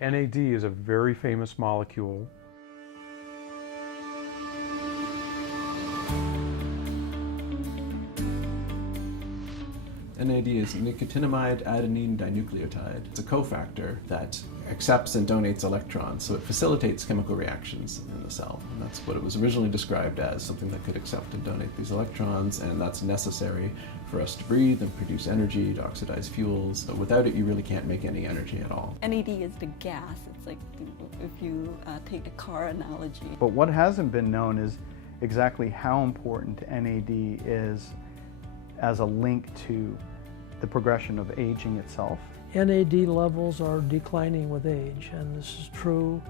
NAD is a very famous molecule. NAD is nicotinamide adenine dinucleotide. It's a cofactor that accepts and donates electrons, so it facilitates chemical reactions in the cell. And that's what it was originally described as, something that could accept and donate these electrons, and that's necessary for us to breathe and produce energy, to oxidize fuels. But without it, you really can't make any energy at all. NAD is the gas. It's like if you take the car analogy. But what hasn't been known is exactly how important NAD is as a link to the progression of aging itself. NAD levels are declining with age, and this is true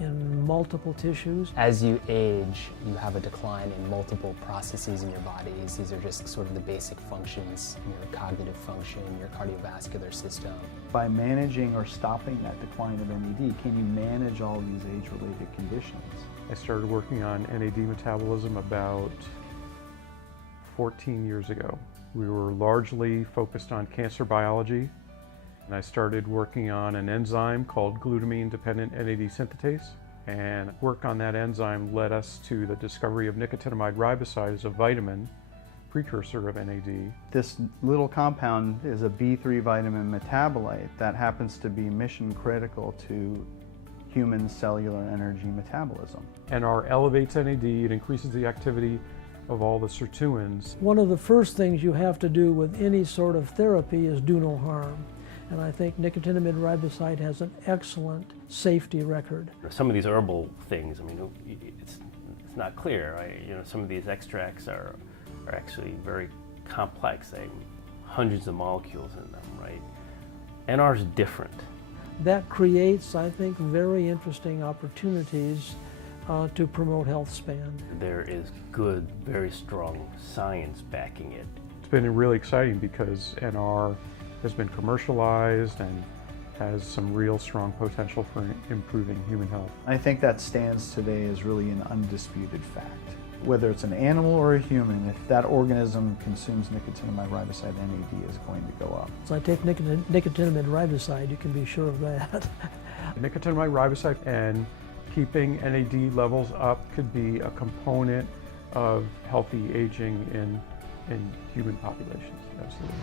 in multiple tissues. As you age, you have a decline in multiple processes in your bodies. These are just sort of the basic functions, your cognitive function, your cardiovascular system. By managing or stopping that decline of NAD, can you manage all these age-related conditions? I started working on NAD metabolism about 14 years ago. We were largely focused on cancer biology, and I started working on an enzyme called glutamine-dependent NAD synthetase, and work on that enzyme led us to the discovery of nicotinamide riboside as a vitamin precursor of NAD. This little compound is a B3 vitamin metabolite that happens to be mission critical to human cellular energy metabolism. NR elevates NAD, it increases the activity of all the sirtuins. One of the first things you have to do with any sort of therapy is do no harm. And I think nicotinamide riboside has an excellent safety record. Some of these herbal things, I mean, it's not clear, right? You know, some of these extracts are actually very complex. They have hundreds of molecules in them, right? NR is different. That creates, I think, very interesting opportunities to promote health span. There is good, very strong science backing it. It's been really exciting because NR has been commercialized and has some real strong potential for improving human health. I think that stands today as really an undisputed fact. Whether it's an animal or a human, if that organism consumes nicotinamide riboside, NAD is going to go up. So I take nicotinamide riboside, you can be sure of that. Nicotinamide riboside and keeping NAD levels up could be a component of healthy aging in human populations, absolutely.